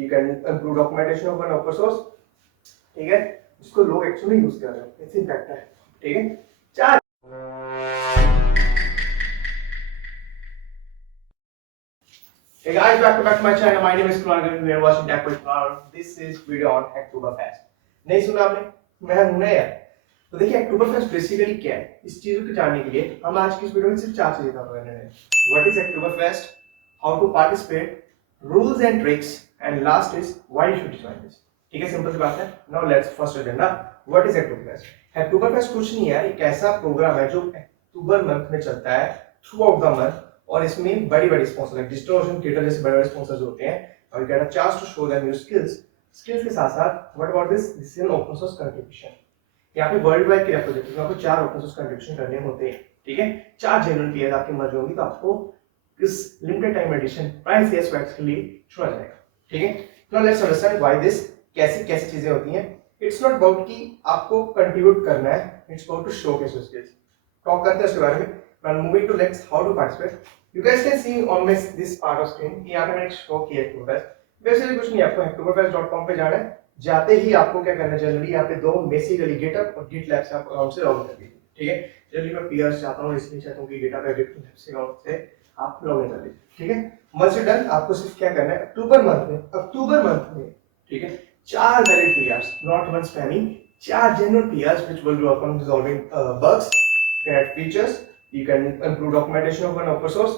You can improve documentation of N open source, ठीक है, जिसको लोग एक्चुअली यूज कर रहे हैं, इट्स इम्पैक्ट है, ठीक है। चार Hey guys, welcome back to my channel. My name is Kunal and we are watching Tech with Kunal. This is video on Oktoberfest. नहीं सुना आपने? मैं हूं ना यार। तो देखिए Oktoberfest बेसिकली क्या है? इस चीज को जानने के लिए हम आज की इस वीडियो में सिर्फ चार चीजें कवर करने हैं। What is Oktoberfest? How to participate? Rules and tricks? And last is why you should join this. ठीक है, सिंपल सी बात है। Now let's first agenda. What is Oktoberfest? Oktoberfest कुछ नहीं है, एक ऐसा प्रोग्राम है जो अक्टूबर मंथ में चलता है थ्रू आउट द मंथ, और इसमें बड़ी बड़ी sponsor like Digital Ocean theatre जैसे बड़े बड़े स्पॉन्सर्स होते हैं, और you get a chance to show them your skills के साथ साथ what about this is an open source contribution. यहाँ पे वर्ल्ड वाइड के प्रोजेक्ट में आपको 4 ओपन सोर्स कंट्रीब्यूशन करने होते हैं, ठीक है। 4 जेन्युइन पीएस आपकी मर्ज होगी तो आपको इस लिमिटेड टाइम एडिशन प्राइस या स्वैग्स के लिए चुना जाएगा, ठीक है। Now let's understand why this, कैसी कैसी चीजें होती हैं। इट्स नॉट अबाउट कि आपको कंट्रीब्यूट करना है, it's about to showcase your skills. Talk करते हैं उसके बारे में। Now moving to let's how to participate. You guys can see on this part of screen कि यहाँ पे मैंने शो किया Oktoberfest। बेसिकली कुछ नहीं, आपको oktoberfest.com पे जाना है। जाते ही आपको क्या करना है, जनरली यहाँ पे दो बेसिकली GitHub और GitLab से आप अकाउंट से लॉगिन कर लीजिए, ठीक है। जनरली मैं पीआर चाहता हूँ, इसलिए चाहता हूँ कि GitHub या GitLab से अकाउंट से आप लॉगिन कर लीजिए, ठीक है। वंस यू डन, आपको सिर्फ क्या करना है, अक्टूबर मंथ में, ठीक है, 4 valid PRs, not one spamming, 4 genuine PRs which will work on resolving bugs, cat features, you can improve documentation of an open source,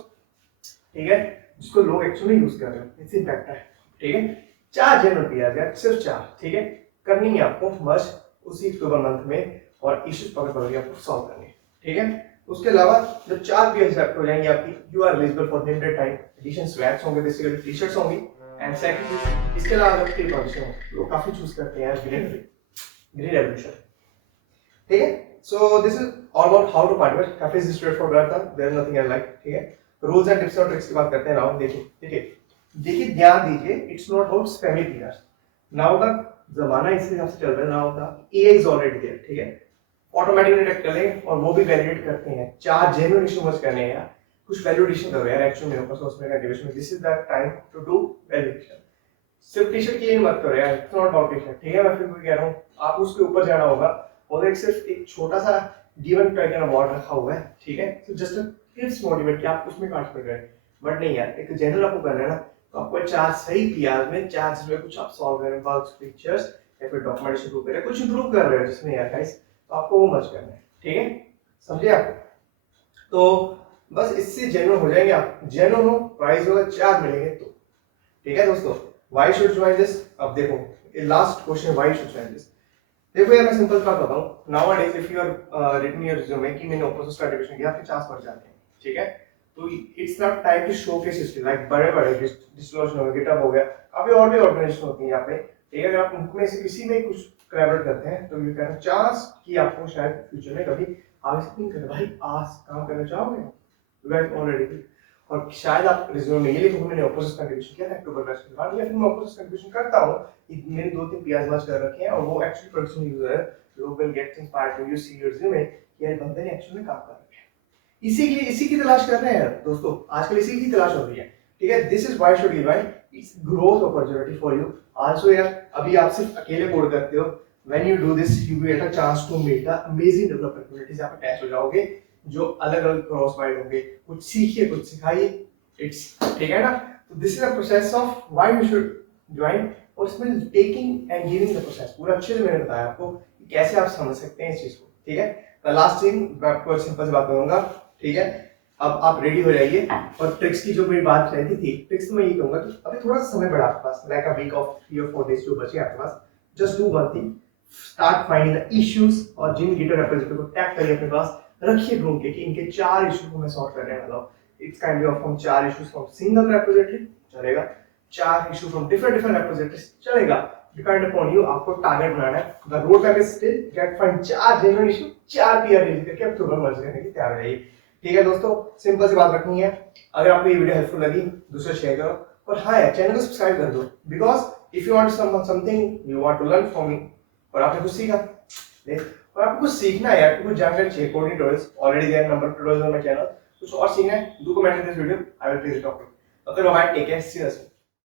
ठीक है, जिसको लोग एक्चुअली यूज कर रहे हैं, इट्स इम्पैक्ट है, ठीक है। 4 जेन्युइन पीआर यार, सिर्फ 4, ठीक है, करनी है आपको मस्ट उसी अक्टूबर मंथ में, और इश्यूज पकड़ के आपको सॉल्व करनी है, ठीक है। उसके अलावा जब 4 पीआर सेलेक्ट हो जाएंगे आपकी, you are eligible for limited time edition swags होंगे, बेसिकली टी-शर्ट्स होंगी, एंड सेकंड इसके अलावा अगर फ्री प्रोडक्शन हो, लोग काफी चूज करते हैं ग्रीन रेवोल्यूशन, ठीक है। So this is all about how to participate. काफी straightforward था, there is nothing else like, ठीक है। रूल्स एंड टिप्स और ट्रिक्स की बात करते हैं। नाउ देखिए ध्यान दीजिए, it's not about spammy PRs. Now का जमाना इस हिसाब से चल रहा है, नाउ का एआई इज ऑलरेडी देयर, ठीक है, ऑटोमेटिकली डिटेक्ट कर लेंगे और वो भी वैलिडेट करते हैं। 4 जेन्युइन इश्यूज करने हैं, कुछ वैलिडेशन करो यार एक्चुअली में, ओपन सोर्स में कंट्रीब्यूशन में, this is the time to do validation. सिर्फ टी-शर्ट के लिए मत करो यार, इट्स नॉट अबाउट टी-शर्ट, ठीक है। मैं फिर भी कह रहा हूं आप उसके ऊपर जाना होगा, और एक सिर्फ एक छोटा सा गिवन टाइटन अवार्ड रखा हुआ है, ठीक है। तो जस्ट किड्स मोटिवेट कि आप उसमें पार्टिसिपेट करें, बट नहीं यार, एक जनरल आपको करना है ना, तो आपको 4 सही पीआर में 4 जिसमें कुछ आप सॉल्व करें, बग्स, फीचर्स या फिर डॉक्यूमेंटेशन इंप्रूव करें, कुछ इंप्रूव कर रहे हो जिसमें यार गाइस, तो आपको वो मच करना है, ठीक है, समझे आप। तो बस इससे जेन्युइन हो जाएंगे आप, जेन्युइन हो, प्राइस होगा 4 मिलेंगे तो, ठीक है दोस्तों। व्हाई शुड ज्वाइन दिस, अब देखो ये last question, why should join this. देखो यार मैं सिंपल बात बताऊं, nowadays if you are written your resume कि मैंने ओपन सोर्स कंट्रीब्यूशन किया, आपके चांस बढ़ जाते हैं, ठीक है। तो it's not time to showcase your skill, like बड़े-बड़े डिस्क्लोजर हो गया, गिटहब हो गया, काफी और भी ऑर्गेनाइजेशन होती है यहाँ पे, ठीक है। अगर आप उनमें से किसी में कुछ कोलैबोरेट करते हैं तो यू कैन चांस कि आपको शायद फ्यूचर में कभी आगे से थिंक करें, भाई आज काम करना चाहोगे, यू गाइस ऑलरेडी, और शायद आप रिज्यूमे में ये लिखो मैंने ओपन सोर्स कंट्रीब्यूशन किया था अक्टूबरफेस्ट के बाद, या फिर मैं ओपन सोर्स कंट्रीब्यूशन करता हूं, मैंने 2-3 पीआर मच कर रखे हैं और वो एक्चुअली प्रोडक्शन यूजर है, लोग will get inspired to you see your resume कि यार बंदे ने एक्चुअली में काम कर रखे हैं, इसी की तलाश कर रहे हैं दोस्तों, आजकल इसी की तलाश हो रही है, ठीक है। This is why should you join, it's growth opportunity for you also यार। अभी आप सिर्फ अकेले कोड करते हो, when you do this you will get a chance to meet the amazing developer community से आप अटैच हो जाओगे, जो अलग-अलग क्रॉस वाइड होंगे, कुछ सीखिए, कुछ सिखाइए, इट्स, ठीक है ना। तो this is a process of why you should join, और इसमें taking and giving the process पूरा अच्छे से मैंने बताया आपको कि कैसे आप समझ सकते हैं इस चीज को, ठीक है। द लास्ट थिंग मैं आपको सिंपल सी बात करूंगा, ठीक है। अब आप रेडी हो जाइए, और ट्रिक्स की जो मेरी बात रहती थी, ट्रिक्स तो मैं ये कहूंगा कि अभी थोड़ा सा समय बड़ा आपके पास, लाइक अ वीक ऑफ 3 और 4 डेज जो बचे आपके पास, just do one thing, start finding the issues, और जिन गिटर रिप्रेजेंटेटिव को टैग करिए अपने पास, रखिए ढूंढ के कि इनके 4 इशू को मैं सॉल्व करने वाला हूं। It's kind of from 4 issues from single representative चलेगा, 4 इशू फ्रॉम डिफरेंट रिप्रेजेंटेटिव्स चलेगा, डिपेंड अपॉन यू, आपको टारगेट बनाना है। The road map is still get find 4 genuine issue, 4 PR release करके अक्टूबर मर्ज करने की तैयार रहिए, ठीक है दोस्तों। सिंपल सी बात रखनी है। अगर आपको ये वीडियो हेल्पफुल लगी, दूसरे शेयर करो, और हाँ यार चैनल को सब्सक्राइब कर दो, because if you want something you want to learn from me, और आपने कुछ सीखा, और आपको कुछ सीखना है यार, कुछ जानकारी चाहिए, coding tutorials already there, number tutorials on my channel, कुछ और सीखना है, do comment in this video, I will please talk. Okay, bye. Take care. See you soon.